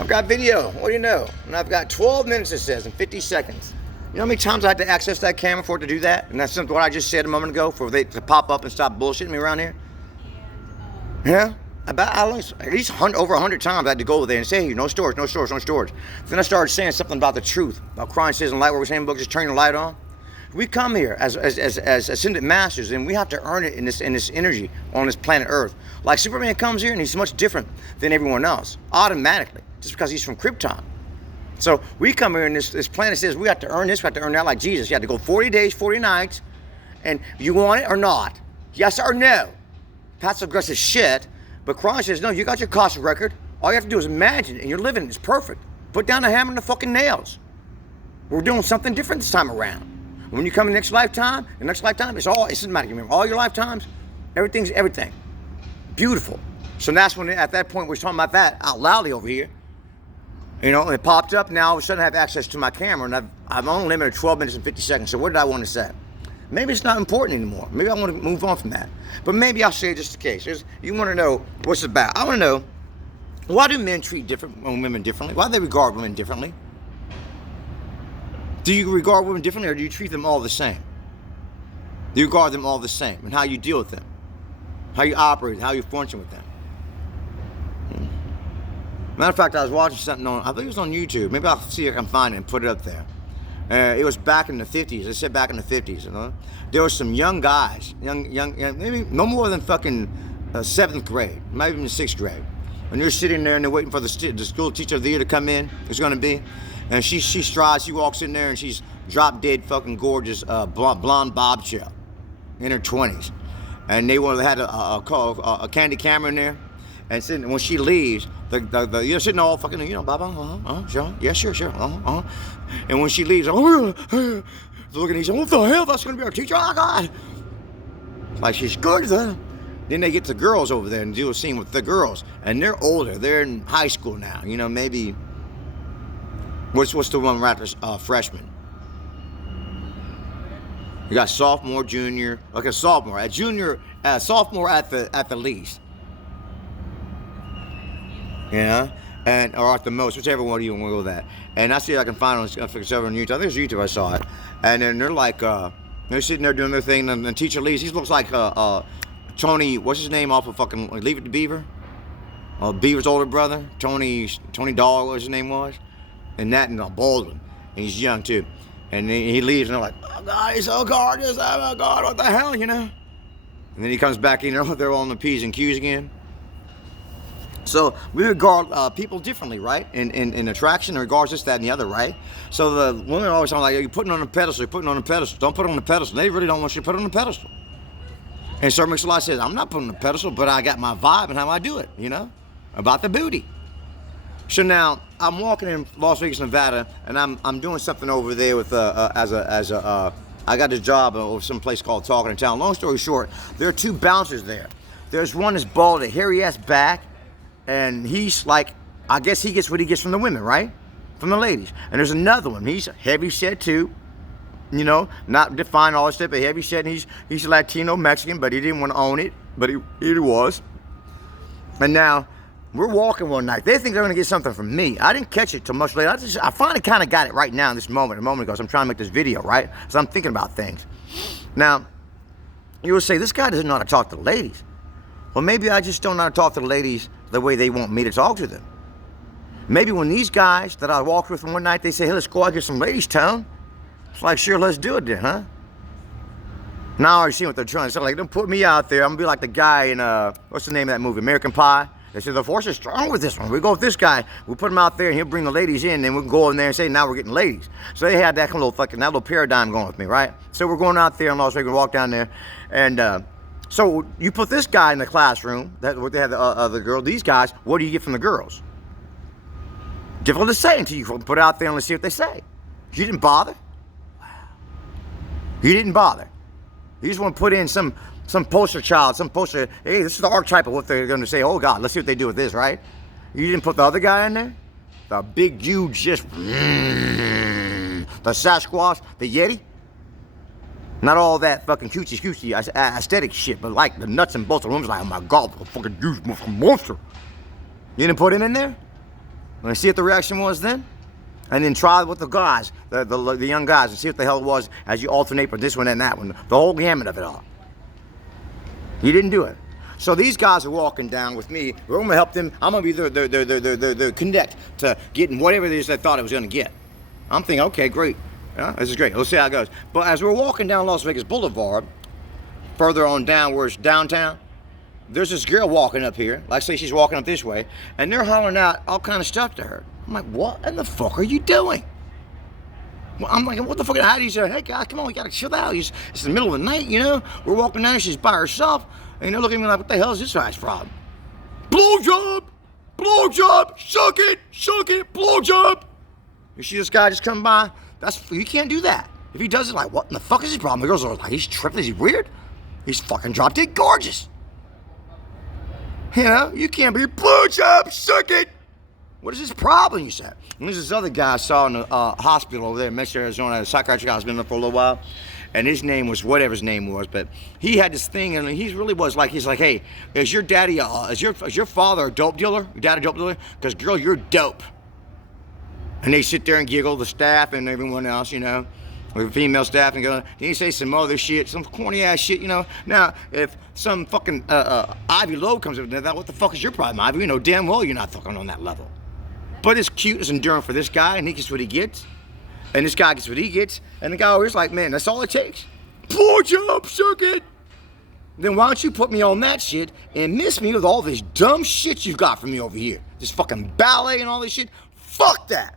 I've got video. What do you know? And I've got 12 minutes, it says, and 50 seconds. You know how many times I had to access that camera for it to do that? And that's something what I just said a moment ago, for they to pop up and stop bullshitting me around here. Yeah? At least over 100 times I had to go over there and say, hey, no storage, no storage, no storage. Then I started saying something about the truth, about Christ says in light, where we're saying book, just turn the light on. We come here as ascended masters, and we have to earn it in this energy on this planet Earth. Like Superman comes here and he's much different than everyone else, automatically, just because he's from Krypton. So we come here and this planet says we have to earn this, we have to earn that, like Jesus. You have to go 40 days, 40 nights, and you want it or not? Yes or no? Passive aggressive shit. But Christ says, no, you got your cost record. All you have to do is imagine it, and you're living it. It's perfect. Put down the hammer and the fucking nails. We're doing something different this time around. When you come in the next lifetime, it doesn't matter. You remember all your lifetimes, everything's everything. Beautiful. So that's when, at that point, we're talking about that out loudly over here. You know, and it popped up. Now all of a sudden I have access to my camera, and I've only limited 12 minutes and 50 seconds. So what did I want to say? Maybe it's not important anymore. Maybe I want to move on from that. But maybe I'll say it just in case. You want to know what's it about. I want to know, why do men treat women differently? Why do they regard women differently? Do you regard women differently, or do you treat them all the same? Do you regard them all the same, and how you deal with them? How you operate, how you function with them? Matter of fact, I was watching something on, I think it was on YouTube. Maybe I'll see if I can find it and put it up there. It was back in the 50s. They said back in the 50s, you know. There were some young guys, young, maybe no more than fucking 7th grade, maybe even 6th grade. And they're sitting there and they're waiting for the school teacher of the year to come in. It's going to be. And she strides, she walks in there and she's drop dead fucking gorgeous blonde bombshell in her 20s. And they had a candy camera in there. And when she leaves, you're sitting all fucking, you know, blah, sure, yeah, sure, And when she leaves, looking at each other, what the hell, that's going to be our teacher, oh God. Like, she's good, huh? Then they get the girls over there and do a scene with the girls. And they're older, they're in high school now, you know, maybe, what's the one right there, freshman? You got sophomore, junior, okay, sophomore, sophomore at the least. Yeah, or at the most, whichever one you want to go with that. And I see if I can find it on several on YouTube. I think it's YouTube I saw it. And then they're like, they're sitting there doing their thing, and the teacher leaves. He looks like Tony, what's his name off of fucking Leave It to Beaver? Beaver's older brother, Tony Doll, what his name was. And that, and Baldwin. And he's young too. And he leaves, and they're like, oh God, he's so gorgeous, oh my God, what the hell, you know? And then he comes back in, they're all on the P's and Q's again. So we regard people differently, right? In attraction, in regards this, that, and the other, right? So the women always sound like, you're putting on a pedestal, you're putting on a pedestal. Don't put it on a pedestal. They really don't want you to put it on a pedestal. And Sir Mix-a-Lot says, I'm not putting on a pedestal, but I got my vibe and how I do it, you know? About the booty. So now, I'm walking in Las Vegas, Nevada, and I'm doing something over there with, I got this job over some place called Talking in Town. Long story short, there are 2 bouncers there. There's one that's bald, a hairy ass back, and he's like, I guess he gets what he gets from the women, right? From the ladies. And there's another one. He's heavy set too. You know, not defined all this stuff, but heavy set. And he's Latino, Mexican, but he didn't want to own it. But he was. And now, we're walking one night. They think they're going to get something from me. I didn't catch it till much later. I finally kind of got it right now in this moment, a moment ago. So I'm trying to make this video, right? So I'm thinking about things. Now, you will say, this guy doesn't know how to talk to the ladies. Well, maybe I just don't know how to talk to the ladies the way they want me to talk to them. Maybe when these guys that I walked with one night, they say, hey, let's go out and get some ladies' tone. It's like, sure, let's do it then, huh? Now I already see what they're trying to say. Like, don't put me out there. I'm going to be like the guy in, what's the name of that movie, American Pie? They say, the force is strong with this one. We go with this guy. We put him out there, and he'll bring the ladies in, and we can go in there and say, now we're getting ladies. So they had that little paradigm going with me, right? So we're going out there in Las Vegas, walk down there, and so you put this guy in the classroom, they had the girl, these guys, what do you get from the girls? Difficult to say until you put it out there and let's see what they say. You didn't bother? Wow. You didn't bother. You just want to put in some poster child, some poster, hey, this is the archetype of what they're going to say, oh God, let's see what they do with this, right? You didn't put the other guy in there? The big, huge, just, the Sasquatch, the Yeti? Not all that fucking cutesy aesthetic shit, but like the nuts and bolts of the room's like, oh my God, what a fucking huge monster. You didn't put him in there? Want to see what the reaction was then? And then try with the guys, the young guys, and see what the hell it was as you alternate with this one and that one. The whole gamut of it all. You didn't do it. So these guys are walking down with me. We're going to help them. I'm going to be their connect to getting whatever it is they thought it was going to get. I'm thinking, okay, great. Yeah, this is great. Let's see how it goes. But as we're walking down Las Vegas Boulevard, further on down where it's downtown, there's this girl walking up here. Like, say she's walking up this way, and they're hollering out all kind of stuff to her. I'm like, what in the fuck are you doing? Well, I'm like, what the fuck? How do you say, hey, guys, come on, we got to chill out. It's the middle of the night, you know? We're walking down, she's by herself, and they're looking at me like, what the hell is this guy's problem? Blowjob! Blowjob! Suck it, blowjob! You see this guy just come by? You can't do that. If he does it, like, what in the fuck is his problem? The girls are like, he's tripping, is he weird? He's fucking drop dead gorgeous. You know, you can't be blowjob, suck it! What is his problem, you said? And there's this other guy I saw in the hospital over there in Metro, Arizona, a psychiatric hospital, been there for a little while. And his name was whatever his name was, but he had this thing, and he really was like, he's like, hey, is your daddy, is your father a dope dealer? Your dad a dope dealer? Because girl, you're dope. And they sit there and giggle, the staff and everyone else, you know, with the female staff, and go, then you say some other shit, some corny ass shit, you know. Now, if some fucking Ivy Lowe comes up with that, what the fuck is your problem, Ivy? You know damn well you're not fucking on that level. But it's cute, it's enduring for this guy, and he gets what he gets. And this guy gets what he gets. And the guy always like, man, that's all it takes. Blowjob, suck it. Then why don't you put me on that shit and miss me with all this dumb shit you've got from me over here? This fucking ballet and all this shit. Fuck that.